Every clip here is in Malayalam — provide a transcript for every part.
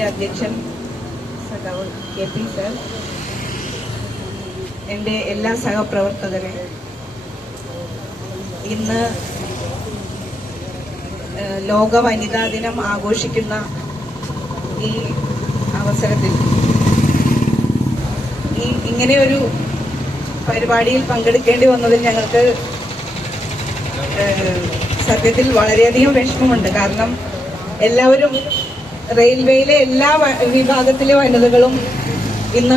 ഫോറത്തിന്റെ അധ്യക്ഷൻ സഖാവ് KP സർ, എൻ്റെ എല്ലാ സഹപ്രവർത്തകരെ, ഇന്ന് ലോക വനിതാ ദിനം ആഘോഷിക്കുന്ന ഈ അവസരത്തിൽ ഇങ്ങനെ ഒരു പരിപാടിയിൽ പങ്കെടുക്കേണ്ടി വന്നതിൽ ഞങ്ങൾക്ക് സത്യത്തിൽ വളരെയധികം വിഷമമുണ്ട്. കാരണം എല്ലാവരും റെയിൽവേയിലെ എല്ലാ വിഭാഗത്തിലെ വനിതകളും ഇന്ന്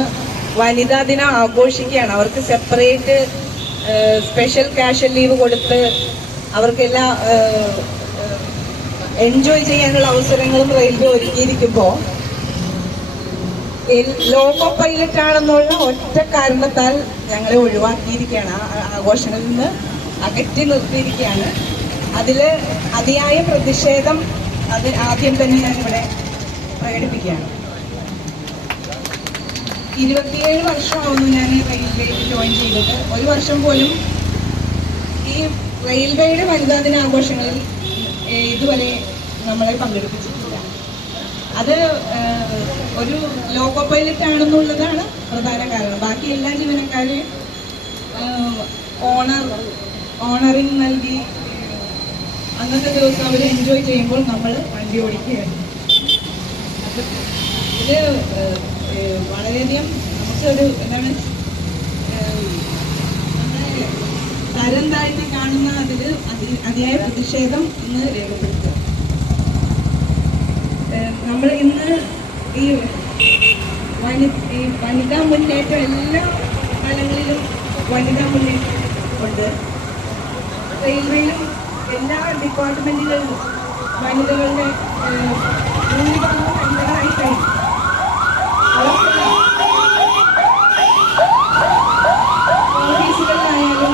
വനിതാ ദിനം ആഘോഷിക്കുകയാണ്. അവർക്ക് സെപ്പറേറ്റ് സ്പെഷ്യൽ കാഷ്വൽ ലീവ് കൊടുത്ത് അവർക്കെല്ലാം എൻജോയ് ചെയ്യാനുള്ള അവസരങ്ങളും റെയിൽവേ ഒരുക്കിയിരിക്കുമ്പോൾ ലോക്കോ പൈലറ്റ് ആണെന്നുള്ള ഒറ്റ കാരണത്താൽ ഞങ്ങളെ ഒഴിവാക്കിയിരിക്കുകയാണ്, ആഘോഷങ്ങളിൽ നിന്ന് അകറ്റി നിർത്തിയിരിക്കുകയാണ്. അതില് അതിയായ പ്രതിഷേധം അത് ആദ്യം തന്നെ ഞാനിവിടെ പ്രകടിപ്പിക്കുകയാണ്. 27 വർഷമാവുന്നു ഞാൻ റെയിൽവേയിൽ ജോയിൻ ചെയ്തിട്ട്. ഒരു വർഷം പോലും ഈ റെയിൽവേയുടെ വനിതാ ദിനാഘോഷങ്ങളിൽ ഇതുവരെ നമ്മളെ പങ്കെടുപ്പിച്ചിട്ടില്ല. അത് ഒരു ലോക്കോ പൈലറ്റ് ആണെന്നുള്ളതാണ് പ്രധാന കാരണം. ബാക്കി എല്ലാ ജീവനക്കാരെയും ഓണറിങ് നൽകി അന്നത്തെ ദിവസം അവർ എൻജോയ് ചെയ്യുമ്പോൾ നമ്മൾ വണ്ടി ഓടിക്കുകയാണ്. ഇത് വളരെയധികം നമുക്കൊരു എന്താണ് നമ്മളെ തരം താഴ്ത്തി കാണുന്ന അതിയായ പ്രതിഷേധം ഇന്ന് രേഖപ്പെടുത്തുക. നമ്മൾ ഇന്ന് ഈ വനിതാ മുന്നേറ്റം എല്ലാ തലങ്ങളിലും വനിതാ മുന്നേറ്റം ഉണ്ട്. റെയിൽവേയിലും എല്ലാ ഡിപ്പാർട്ട്മെന്റുകളിലും വനിതകളുടെ ഭൂരിഭാഗവും വനിതകളായി കഴിഞ്ഞു. ഓഫീസുകളിലായാലും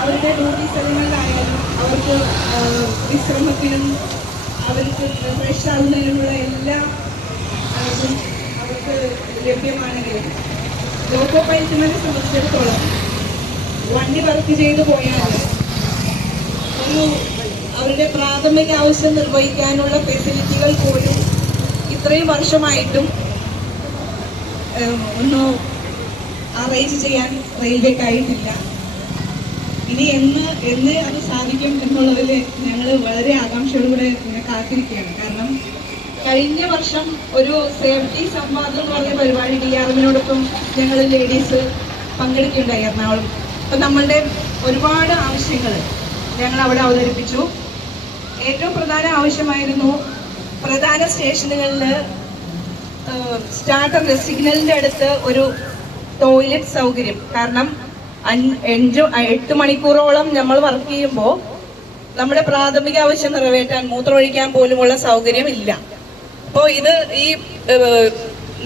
അവരുടെ ഡ്യൂട്ടി സ്ഥലങ്ങളിലായാലും അവർക്ക് വിശ്രമത്തിനും അവർക്ക് ഫ്രഷ് ആകുന്നതിനുള്ള എല്ലാ അവർക്ക് ലഭ്യമാണെങ്കിലും ലോക്കോ പൈലറ്റുമാരെ സംബന്ധിച്ചിടത്തോളം വണ്ടി വർക്ക് ചെയ്തു പോയാൽ അവരുടെ പ്രാഥമിക ആവശ്യം നിർവഹിക്കാനുള്ള ഫെസിലിറ്റികൾ പോലും ഇത്രയും വർഷമായിട്ടും ഒന്ന് അറേഞ്ച് ചെയ്യാൻ റെയിൽവേക്കായിട്ടില്ല. ഇനി എന്ന് അത് സാധിക്കും എന്നുള്ളതിൽ ഞങ്ങൾ വളരെ ആകാംക്ഷയോടുകൂടെ കാത്തിരിക്കുകയാണ്. കാരണം കഴിഞ്ഞ വർഷം ഒരു സേഫ്റ്റി സംവാദം എന്ന് പറഞ്ഞ പരിപാടി DRMനോടൊപ്പം ഞങ്ങൾ ലേഡീസ് പങ്കെടുക്കുകയുണ്ടായി എറണാകുളം. അപ്പം നമ്മളുടെ ഒരുപാട് ആവശ്യങ്ങൾ ഞങ്ങൾ അവിടെ അവതരിപ്പിച്ചു. ഏറ്റവും പ്രധാന ആവശ്യമായിരുന്നു പ്രധാന സ്റ്റേഷനുകളിൽ സ്റ്റാർട്ടർ സിഗ്നലിന്റെ അടുത്ത് ഒരു ടോയ്ലറ്റ് സൗകര്യം. കാരണം 8 മണിക്കൂറോളം നമ്മൾ വർക്ക് ചെയ്യുമ്പോൾ നമ്മുടെ പ്രാഥമിക ആവശ്യം നിറവേറ്റാൻ മൂത്രമൊഴിക്കാൻ പോലുമുള്ള സൗകര്യം ഇല്ല. അപ്പോൾ ഇത് ഈ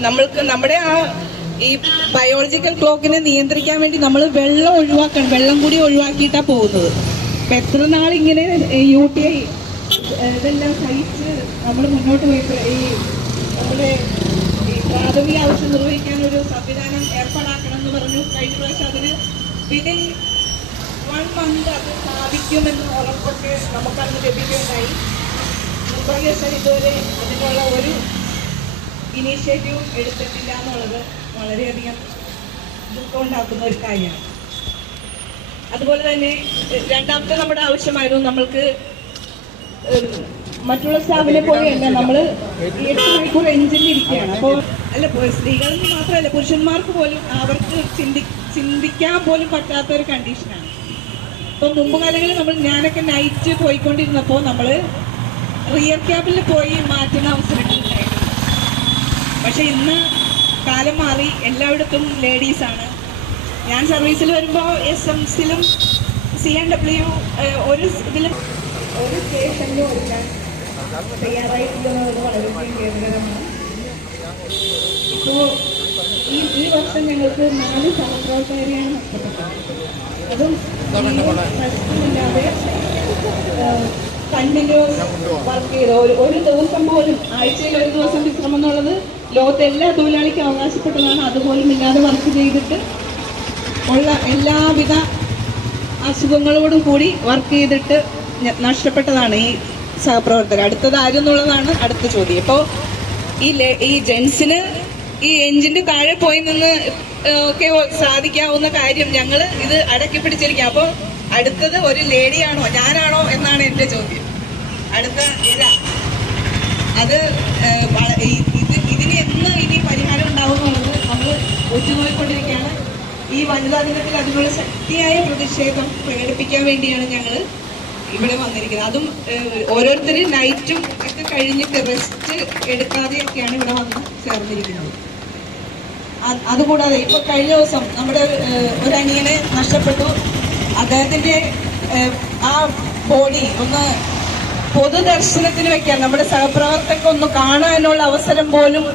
നമ്മുടെ ഈ ബയോളജിക്കൽ ക്ലോക്കിനെ നിയന്ത്രിക്കാൻ വേണ്ടി നമ്മൾ വെള്ളം കൂടി ഒഴിവാക്കിയിട്ടാണ് പോകുന്നത്. അപ്പൊ എത്ര നാളിങ്ങനെ UTI ഇതെല്ലാം സഹിച്ച് നമ്മൾ മുന്നോട്ട് പോയപ്പോൾ നമ്മുടെ പ്രാഥമിക ആവശ്യം നിർവഹിക്കാൻ ഒരു സംവിധാനം ഏർപ്പാടാക്കണം എന്ന് പറഞ്ഞു. കഴിഞ്ഞ പ്രാവശ്യം അതിന് വിതിൻ 1 മന്ത് അത് സാധിക്കുമെന്ന് ഉറപ്പൊക്കെ നമുക്കന്ന് ലഭിക്കുകയുണ്ടായി. നിർഭാഗ്യവശാൽ ഇതുവരെ അതിനുള്ള ഒരു ഇനീഷ്യേറ്റീവ് എടുത്തിട്ടില്ല എന്നുള്ളത് വളരെയധികം ദുഃഖമുണ്ടാക്കുന്ന ഒരു കാര്യമാണ്. അതുപോലെ തന്നെ രണ്ടാമത്തെ നമ്മുടെ ആവശ്യമായിരുന്നു, നമ്മൾക്ക് മറ്റുള്ള സ്റ്റാഫിനെ പോലെയല്ല നമ്മൾ 8 മണിക്കൂർ എഞ്ചിനിലിരിക്കുകയാണ്. അപ്പോൾ സ്ത്രീകളെന്ന് മാത്രമല്ല പുരുഷന്മാർക്ക് പോലും അവർക്ക് ചിന്തിക്കാൻ പോലും പറ്റാത്ത ഒരു കണ്ടീഷനാണ്. അപ്പോൾ മുമ്പ് കാലങ്ങളിൽ ഞാനൊക്കെ നൈറ്റ് പോയിക്കൊണ്ടിരുന്നപ്പോൾ നമ്മൾ റിയർ ക്യാബിൽ പോയി മാറ്റുന്ന അവസരങ്ങളുണ്ടായിരുന്നു. പക്ഷെ ഇന്ന് കാലം മാറി, എല്ലായിടത്തും ലേഡീസാണ്. ഞാൻ സർവീസിൽ വരുമ്പോൾ SMസിലും CNW ഒരു സ്റ്റേഷനിലും ഒരുക്കാൻ തയ്യാറായിട്ടുള്ളത് വളരെ ഖേദകരമാണ്. ഇപ്പോൾ ഈ വർഷം ഞങ്ങൾക്ക് 4 സഹപ്രവർത്തകരെയാണ് നഷ്ടപ്പെട്ടത്. അതും പ്രശ്നമില്ലാതെ കണ്ടിന്യൂസ് വർക്ക് ചെയ്ത് ഒരു ദിവസം പോലും, ആഴ്ചയിൽ ഒരു ദിവസം വിശ്രമം എന്നുള്ളത് ലോകത്തെ എല്ലാ തൊഴിലാളിക്കും അവകാശപ്പെട്ടതാണ്. അതുപോലും ഇല്ലാതെ വർക്ക് ചെയ്തിട്ട് ഉള്ള എല്ലാവിധ അസുഖങ്ങളോടും കൂടി വർക്ക് ചെയ്തിട്ട് നഷ്ടപ്പെട്ടതാണ് ഈ സഹപ്രവർത്തകർ. അടുത്തത് ആരെന്നുള്ളതാണ് അടുത്ത ചോദ്യം. ഇപ്പോൾ ഈ ജെൻസിന് ഈ എഞ്ചിന്റെ താഴെ പോയി നിന്ന് ഒക്കെ സാധിക്കാവുന്ന കാര്യം ഞങ്ങൾ ഇത് അടക്കി പിടിച്ചിരിക്കുക. അപ്പൊ അടുത്തത് ഒരു ലേഡിയാണോ ഞാനാണോ എന്നാണ് എന്റെ ചോദ്യം. അടുത്ത ഇര അത് ഇതിന് എന്ന് ഇനി പരിഹാരം ഉണ്ടാവും എന്നുള്ളത് നമ്മൾ ഉറ്റുനോക്കിക്കൊണ്ടിരിക്കുകയാണ്. ഈ വനിതാ ദിനത്തിൽ അതിനുള്ള ശക്തിയായ പ്രതിഷേധം പ്രകടിപ്പിക്കാൻ വേണ്ടിയാണ് ഞങ്ങൾ ഇവിടെ വന്നിരിക്കുന്നത്. അതും ഓരോരുത്തരും നൈറ്റും ഒക്കെ കഴിഞ്ഞിട്ട് റെസ്റ്റ് എടുക്കാതെയൊക്കെയാണ് ഇവിടെ വന്ന് ചേർന്നിരിക്കുന്നത്. അതുകൂടാതെ ഇപ്പൊ കഴിഞ്ഞ ദിവസം നമ്മുടെ ഒരു അനിയനെ നഷ്ടപ്പെട്ടു. അദ്ദേഹത്തിന്റെ ആ ബോഡി ഒന്ന് പൊതുദർശനത്തിന് വെക്കാൻ നമ്മുടെ സഹപ്രവർത്തകർക്ക് ഒന്ന് കാണാനുള്ള അവസരം പോലും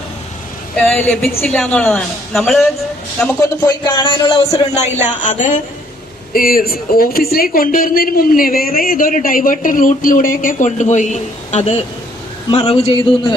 ലഭിച്ചില്ല എന്നുള്ളതാണ്. നമുക്കൊന്ന് പോയി കാണാനുള്ള അവസരം ഉണ്ടായില്ല. അത് ഓഫീസിലേക്ക് കൊണ്ടുവരുന്നതിന് മുന്നേ വേറെ ഏതോ ഒരു ഡൈവേർട്ടർ റൂട്ടിലൂടെയൊക്കെ കൊണ്ടുപോയി അത് മറവ് ചെയ്തു എന്ന്